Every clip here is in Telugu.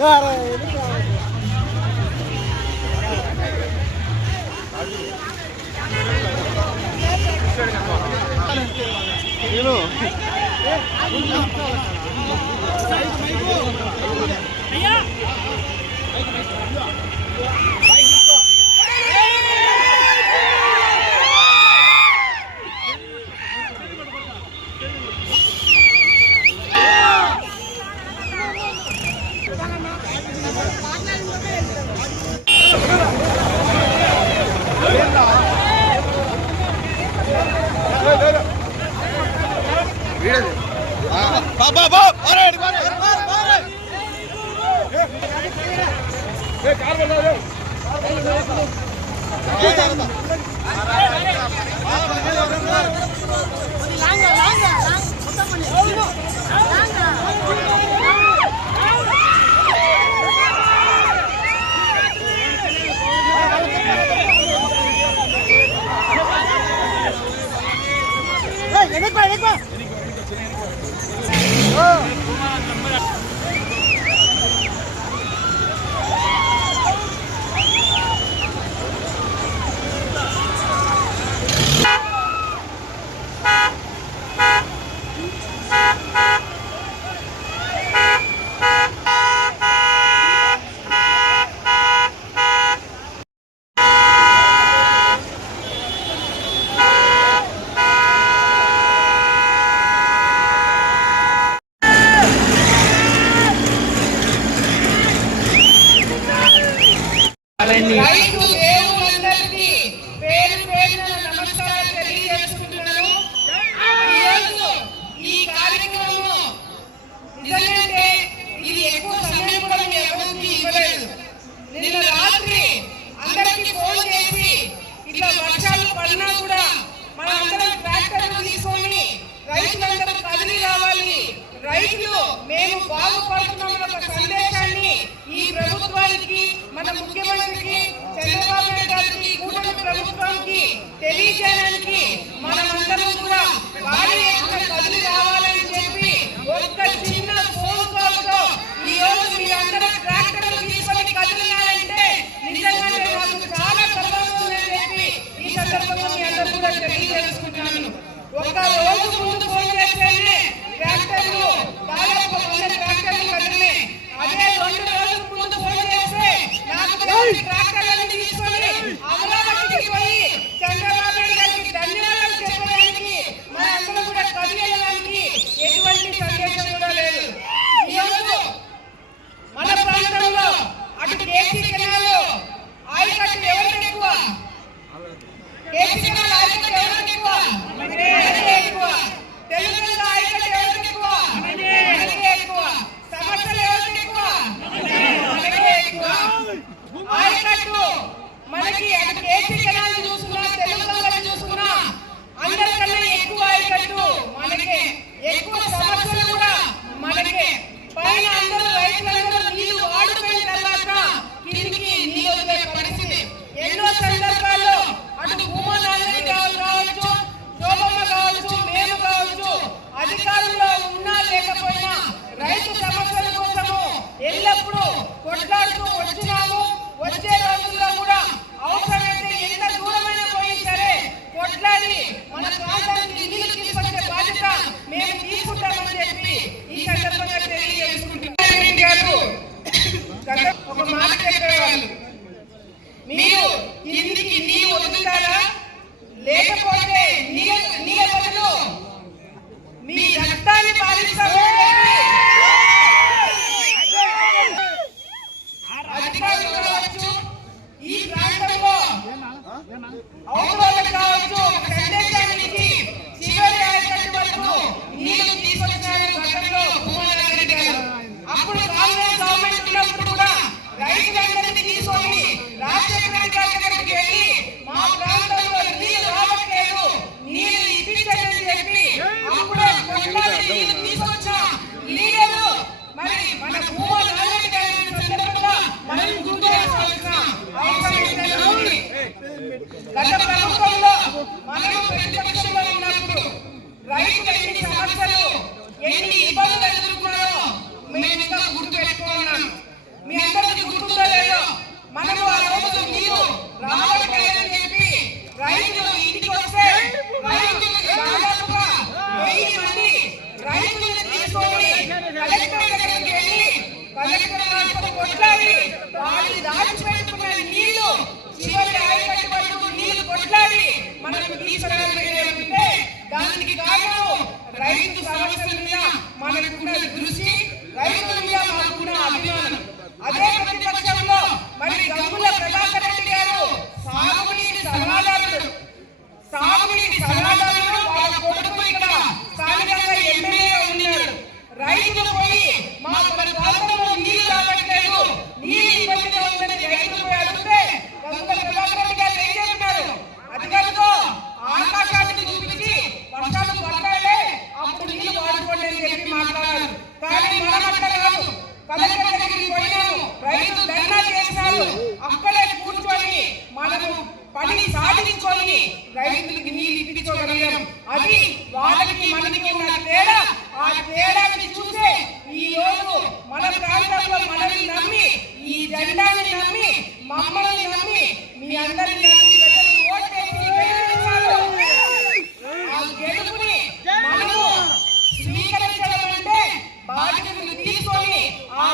Got it. বাবা మేము బాగుపడుతున్నామన్న సందేశాన్ని ఈ ప్రభుత్వానికి మన ముఖ్యమంత్రికి చంద్రబాబు నాయుడు కూటమి ప్రభుత్వానికి తెలియజేయడానికి మనమందరం కూడా భారీ ఎత్తున కదిలి రావాలని చెప్పి ఒక్క చిన్న ఫోన్ కాల్తో ఈ రోజు మీరందరూ ట్రాక్టర్లు తీసుకొని కదిలినారంటే నిజంగానే మాకు చాలా సంతోషం ఉందని చెప్పి ఈ సందర్భంగా మీ అందరూ కూడా తెలియజేసుకుంటున్నాను. ఒక రోజు ముందు ఫోన్ చేస్తేనే ట్రాక్టర్లు అదే రెండు రోజుల ముందు ఫోన్ చేస్తే నాకు ట్రాక్టర్లన్నీ తీసుకొని ಈ ಪ್ರಾಂತವು మనము పని సాధించుకొని రైతులకి నీళ్ళు ఇప్పించగలిగాం అది వాళ్ళకి మనకి ఉన్న తేడా. ఆ తేడాని చూసే ఈ రోజు మన ప్రాంతంలో మనల్ని నమ్మి ఈ జెండాని నమ్మి మమ్మల్ని నమ్మి మీ అందరిని నమ్మి తీసుకొని ఆ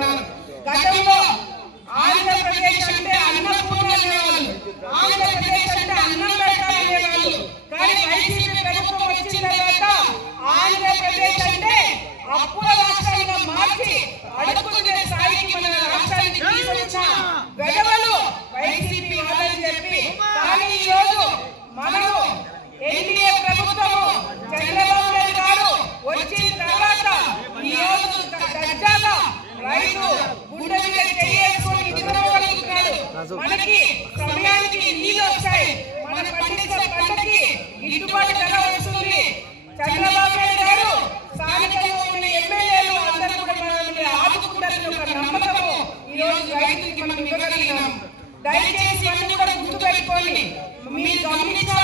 అంటున్నారు గతంలో ఆంధ్రప్రదేశ్ అంటే అన్నపూర్ణ అనేవాళ్ళు ఆంధ్రప్రదేశ్ అంటే అన్నం పెట్ట అనేవాళ్ళు కానీ వైసీపీ ప్రభుత్వం వచ్చిన తర్వాత ఆంధ్రప్రదేశ్ అంటే అప్పుల రాష్ట్రంగా మార్చి అడుగుతున్న స్థాయికి మన రాష్ట్రాన్ని తీసుకొచ్చిన Dominic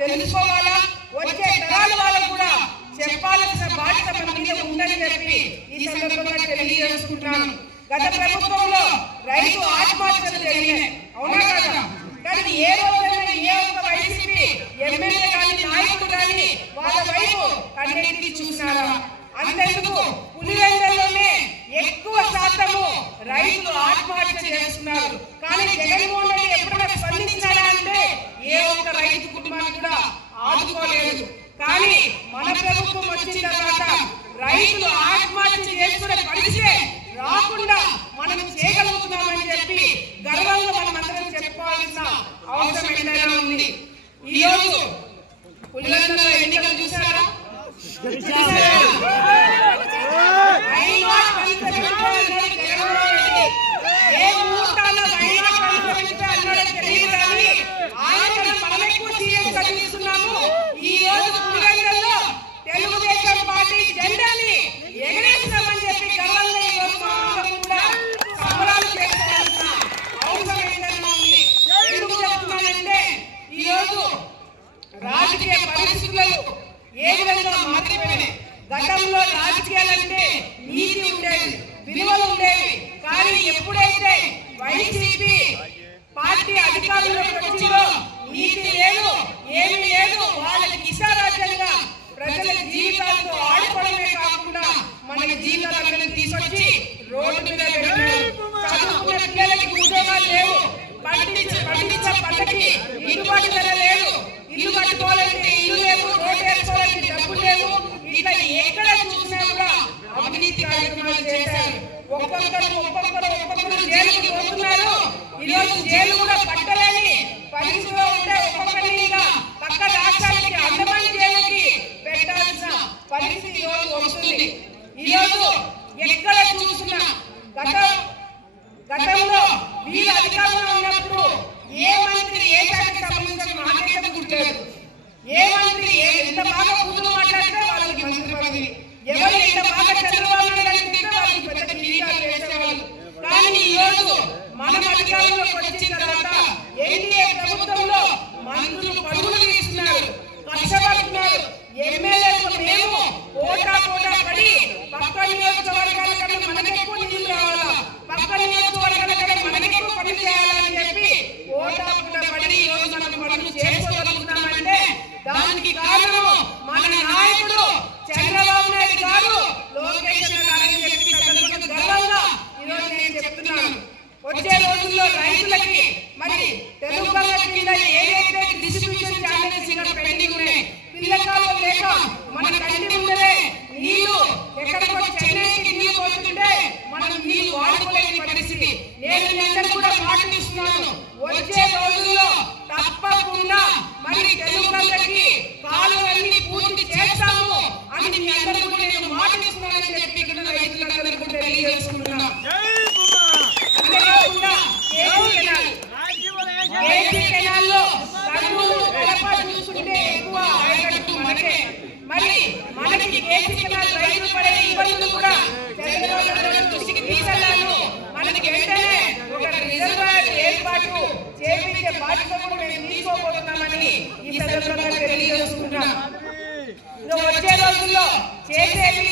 తెలుసుకోవాలా? వచ్చే తరాల వాళ్ళకు కూడా చెప్పాల్సిన బాధ్యత మనకి ఉందని చెప్పి ఈ సందర్భంగా తెలియజేసుకుంటున్నాను. గత ప్రభుత్వంలో రైతు ఆత్మహత్యలు జరిగినాయి. అవునా కదా? కానీ ఏ రోజైనా ఏ ఒక్క వైసీపీ ఎమ్మెల్యే కానీ నాయకుడు కానీ వాళ్ళ వైపు కన్నెత్తి చూసినారా? అంతెందుకు? మన ప్రభుత్వం వచ్చిన తర్వాత రైతులు ఆత్మహత్య చేసుకునే పరిస్థితే రాకుండా మనం చేయగలుగుతున్నామని చెప్పి గర్వంగా మనం అందరం చెప్పుకోవాల్సిన అవసరం ఎంతైనా ఉంది. ఈరోజు పండించిన పండించిన పంటకి లేదు. ఇల్లు కట్టుకోవాలంటే ఇల్లు లేవు రోడ్డు డబ్బు లేవు. ఇట్లా ఎక్కడ చూసినా అవినీతి కార్యక్రమాలు చేశారు. ఒక్కొక్కరు ఒక్కొక్కరు ఒక్కొక్కరు జైలుకి పోతున్నారు. ఈరోజు జైలు కూడా పట్ట దానికి కారణము మన నాయకుడు చంద్రబాబు చెప్తున్నాను. వచ్చే రోజుల్లో రైతులకి మరి తెలుగు కింద ఏదైతే డిస్ట్రిబ్యూషన్ ఛానల్స్ ఇంకా పెండింగ్ ఉన్నాయి పిల్లకాలు మన కంటి చేసుకుంటున్నా. మరి మనకి కేసీఆర్ రైతు పడే వెంటనే ఒక రిజర్వాయర్ ఏర్పాటు చేపించే బాధ్యత తెలియజేసుకుంటున్నాం వచ్చే రోజుల్లో చేసేవి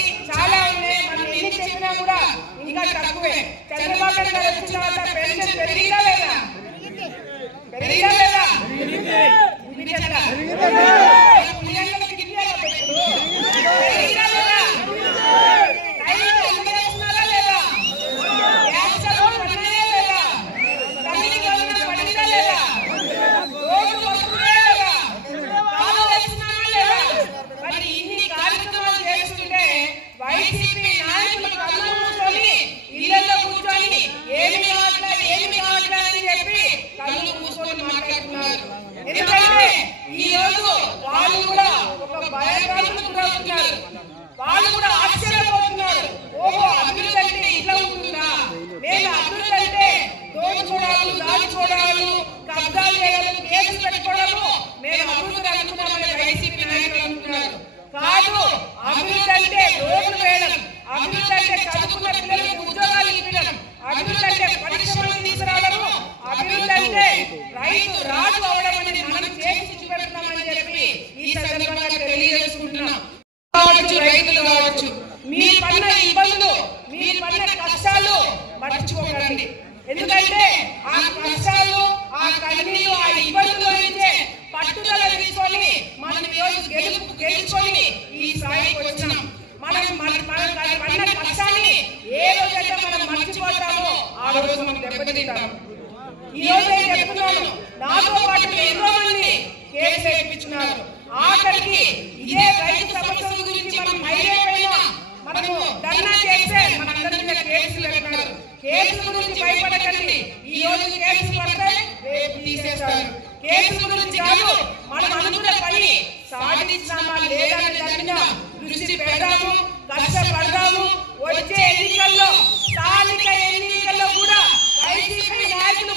తెప్పించుకున్నారు ఆఖరికి ఇదే రైతు సమస్యల గురించి మనం హైవే పైన మనము ధర్నా చేస్తే మనందరి మీద కేసులు పెడతారు. కేసుల గురించి భయపడకండి. ఈ రోజు కేసులు పడతాయి రేపు తీసేస్తారు. కేసుల గురించి కాదు మనం అనుకున్న పని సాధించామా లేదా దాని మీద దృష్టి పెడదాము కష్టపడదాము. వచ్చే ఎన్నికల్లో స్థానిక ఎన్నికల్లో కూడా వైసీపీ నాయకులు